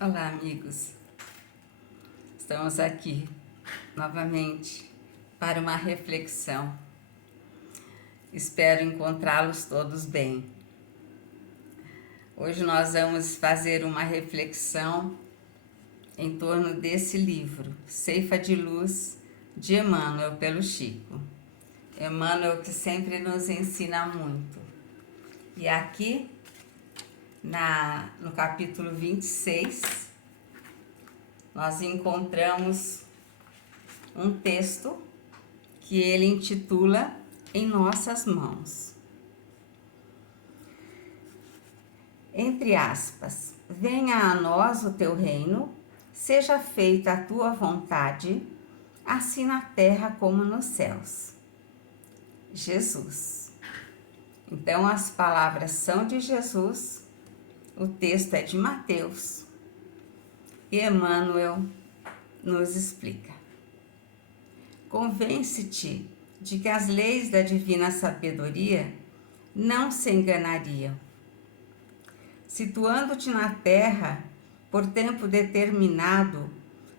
Olá, amigos. Estamos aqui novamente para uma reflexão. Espero encontrá-los todos bem. Hoje nós vamos fazer uma reflexão em torno desse livro, Ceifa de Luz, de Emmanuel, pelo Chico. Emmanuel que sempre nos ensina muito. E aqui, no capítulo 26, nós encontramos um texto que ele intitula Em Nossas Mãos. Entre aspas, venha a nós o teu reino, seja feita a tua vontade, assim na terra como nos céus. Jesus. Então as palavras são de Jesus, o texto é de Mateus e Emmanuel nos explica. Convence-te de que as leis da divina sabedoria não se enganariam. Situando-te na terra por tempo determinado,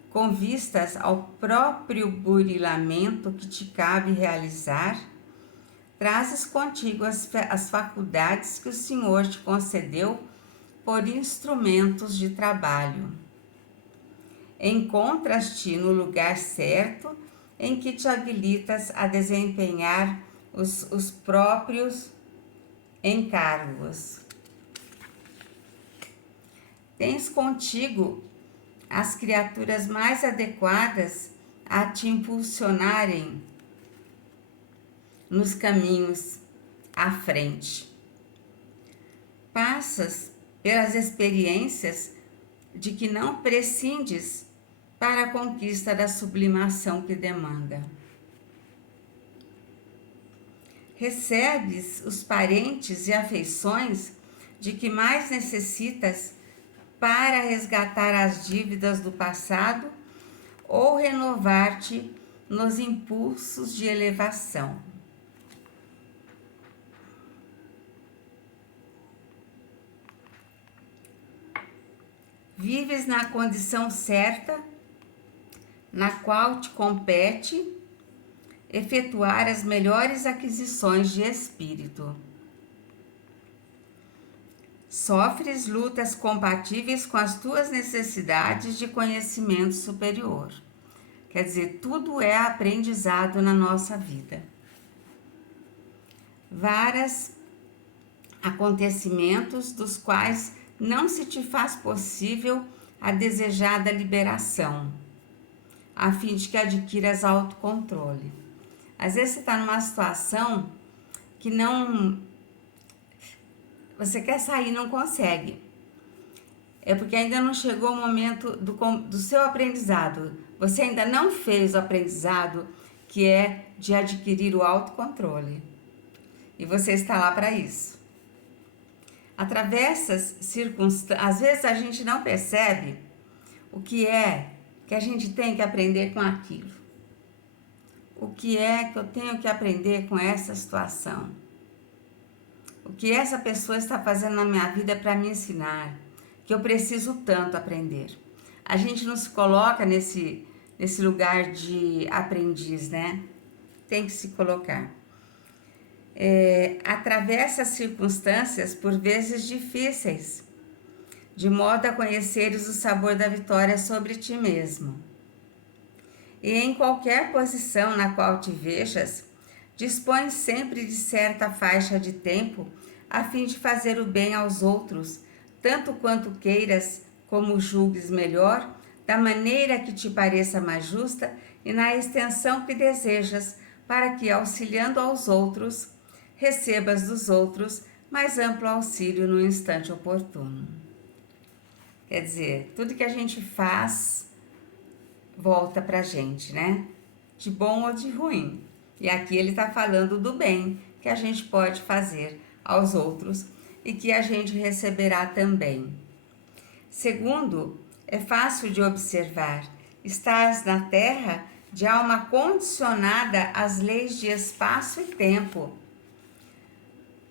com vistas ao próprio burilamento que te cabe realizar, trazes contigo as faculdades que o Senhor te concedeu por instrumentos de trabalho. Encontras-te no lugar certo em que te habilitas a desempenhar os próprios encargos. Tens contigo as criaturas mais adequadas a te impulsionarem nos caminhos à frente. Passas pelas experiências de que não prescindes para a conquista da sublimação que demanda. Recebes os parentes e afeições de que mais necessitas para resgatar as dívidas do passado ou renovar-te nos impulsos de elevação. Vives na condição certa, na qual te compete efetuar as melhores aquisições de espírito. Sofres lutas compatíveis com as tuas necessidades de conhecimento superior. Quer dizer, tudo é aprendizado na nossa vida. Vários acontecimentos dos quais não se te faz possível a desejada liberação, a fim de que adquiras autocontrole. Às vezes você está numa situação que você quer sair e não consegue. É porque ainda não chegou o momento do seu aprendizado. Você ainda não fez o aprendizado que é de adquirir o autocontrole. E você está lá para isso. Através dessas circunstâncias, às vezes a gente não percebe o que é que a gente tem que aprender com aquilo. O que é que eu tenho que aprender com essa situação? O que essa pessoa está fazendo na minha vida para me ensinar? Que eu preciso tanto aprender. A gente não se coloca nesse lugar de aprendiz, né? Tem que se colocar. Atravessa as circunstâncias por vezes difíceis, de modo a conheceres o sabor da vitória sobre ti mesmo. E em qualquer posição na qual te vejas, dispõe sempre de certa faixa de tempo a fim de fazer o bem aos outros, tanto quanto queiras, como julgues melhor, da maneira que te pareça mais justa e na extensão que desejas, para que, auxiliando aos outros, recebas dos outros mais amplo auxílio no instante oportuno. Quer dizer, tudo que a gente faz volta pra gente, né? De bom ou de ruim. E aqui ele está falando do bem que a gente pode fazer aos outros e que a gente receberá também. Segundo, é fácil de observar, estás na terra de alma condicionada às leis de espaço e tempo,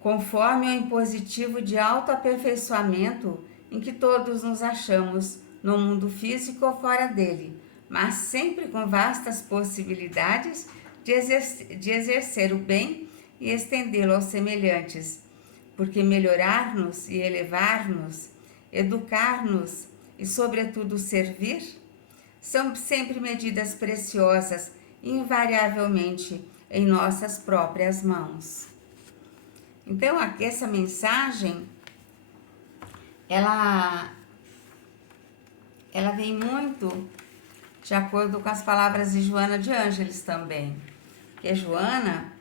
conforme o impositivo de autoaperfeiçoamento em que todos nos achamos no mundo físico ou fora dele, mas sempre com vastas possibilidades de exercer o bem e estendê-lo aos semelhantes, porque melhorar-nos e elevar-nos, educar-nos e, sobretudo, servir, são sempre medidas preciosas, invariavelmente em nossas próprias mãos. Então, aqui essa mensagem, ela vem muito de acordo com as palavras de Joana de Ângeles também. Porque Joana,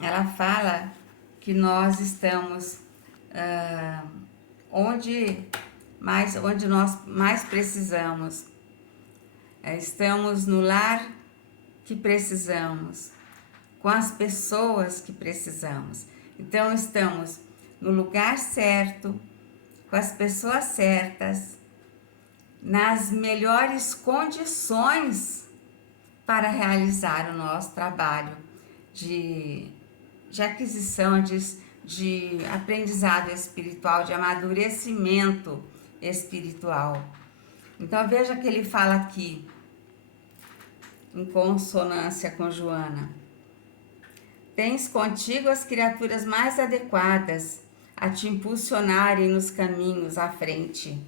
ela fala que nós estamos onde nós mais precisamos. Estamos no lar que precisamos, com as pessoas que precisamos. Então, estamos no lugar certo, com as pessoas certas, nas melhores condições para realizar o nosso trabalho de aquisição, de aprendizado espiritual, de amadurecimento espiritual. Então, veja que ele fala aqui, em consonância com Joana: tens contigo as criaturas mais adequadas a te impulsionarem nos caminhos à frente.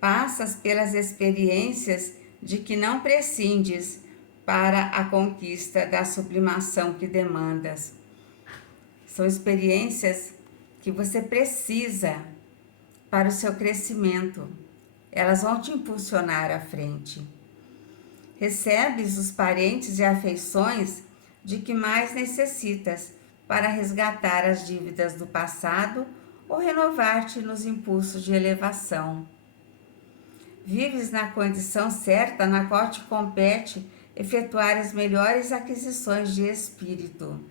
Passas pelas experiências de que não prescindes para a conquista da sublimação que demandas. São experiências que você precisa para o seu crescimento. Elas vão te impulsionar à frente. Recebes os parentes e afeições de que mais necessitas para resgatar as dívidas do passado ou renovar-te nos impulsos de elevação. Vives na condição certa na qual te compete efetuar as melhores aquisições de espírito.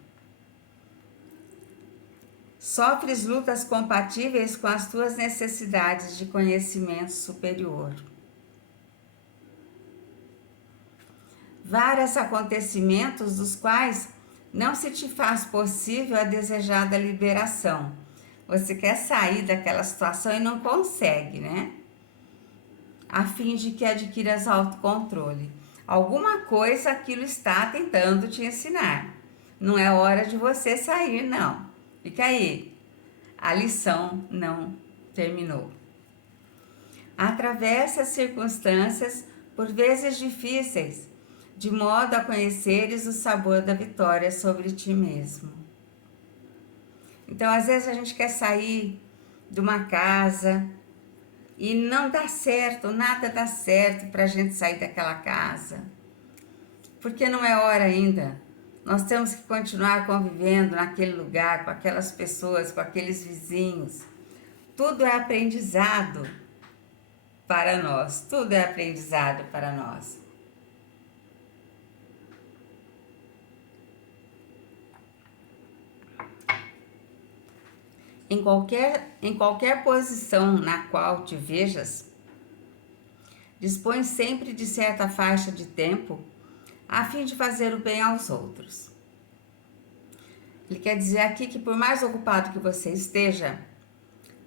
Sofres lutas compatíveis com as tuas necessidades de conhecimento superior. Vários acontecimentos dos quais não se te faz possível a desejada liberação. Você quer sair daquela situação e não consegue, né? A fim de que adquiras autocontrole. Alguma coisa aquilo está tentando te ensinar. Não é hora de você sair, não. Fica aí. A lição não terminou. Atravessa as circunstâncias, por vezes difíceis, de modo a conheceres o sabor da vitória sobre ti mesmo. Então, às vezes a gente quer sair de uma casa e não dá certo, nada dá certo para a gente sair daquela casa. Porque não é hora ainda. Nós temos que continuar convivendo naquele lugar, com aquelas pessoas, com aqueles vizinhos. Tudo é aprendizado para nós. Tudo é aprendizado para nós. Em qualquer posição na qual te vejas, dispõe sempre de certa faixa de tempo a fim de fazer o bem aos outros. Ele quer dizer aqui que por mais ocupado que você esteja,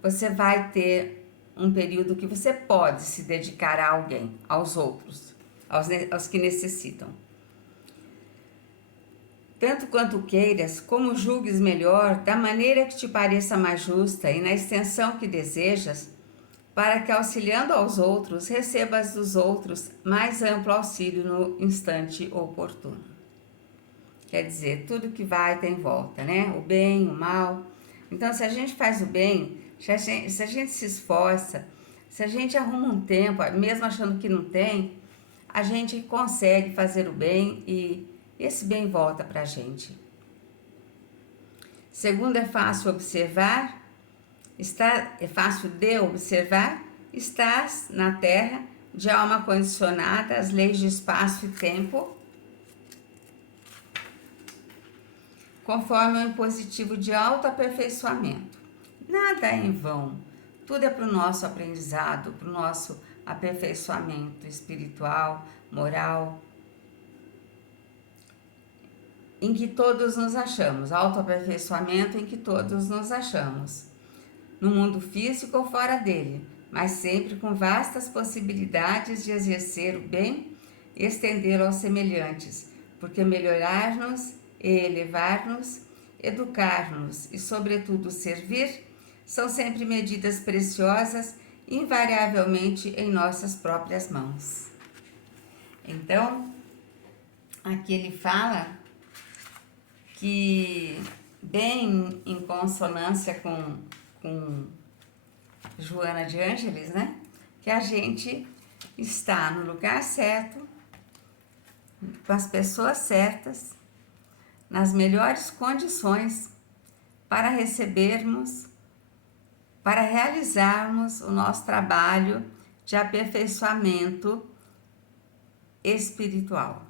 você vai ter um período que você pode se dedicar a alguém, aos outros, aos que necessitam. Tanto quanto queiras, como julgues melhor, da maneira que te pareça mais justa e na extensão que desejas, para que, auxiliando aos outros, recebas dos outros mais amplo auxílio no instante oportuno. Quer dizer, tudo que vai tem volta, né? O bem, o mal. Então, se a gente faz o bem, se a gente se esforça, se a gente arruma um tempo, mesmo achando que não tem, a gente consegue fazer o bem e esse bem volta para a gente. Segundo, é fácil observar, é fácil de observar, estás na terra de alma condicionada às leis de espaço e tempo, conforme o impositivo de autoaperfeiçoamento. Nada é em vão, tudo é para o nosso aprendizado, para o nosso aperfeiçoamento espiritual, moral, em que todos nos achamos, autoaperfeiçoamento em que todos nos achamos, no mundo físico ou fora dele, mas sempre com vastas possibilidades de exercer o bem e estendê-lo aos semelhantes, porque melhorar-nos e elevar-nos, educar-nos e, sobretudo, servir são sempre medidas preciosas, invariavelmente em nossas próprias mãos. Então, aqui ele fala que, bem em consonância com Joana de Ângeles, né? Que a gente está no lugar certo, com as pessoas certas, nas melhores condições para recebermos, para realizarmos o nosso trabalho de aperfeiçoamento espiritual,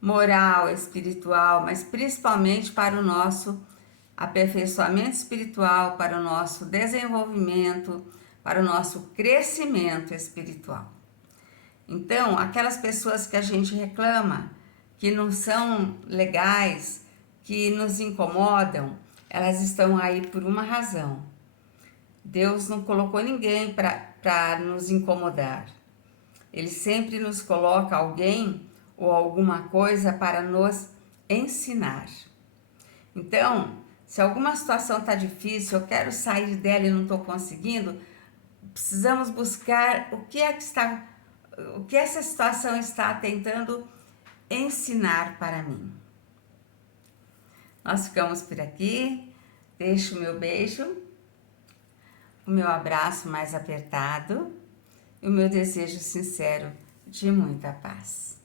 moral, espiritual, mas principalmente para o nosso aperfeiçoamento espiritual, para o nosso desenvolvimento, para o nosso crescimento espiritual. Então, aquelas pessoas que a gente reclama, que não são legais, que nos incomodam, elas estão aí por uma razão. Deus não colocou ninguém para nos incomodar. Ele sempre nos coloca alguém ou alguma coisa para nos ensinar. Então, se alguma situação está difícil, eu quero sair dela e não estou conseguindo, precisamos buscar o que essa situação está tentando ensinar para mim. Nós ficamos por aqui. Deixo o meu beijo, o meu abraço mais apertado e o meu desejo sincero de muita paz.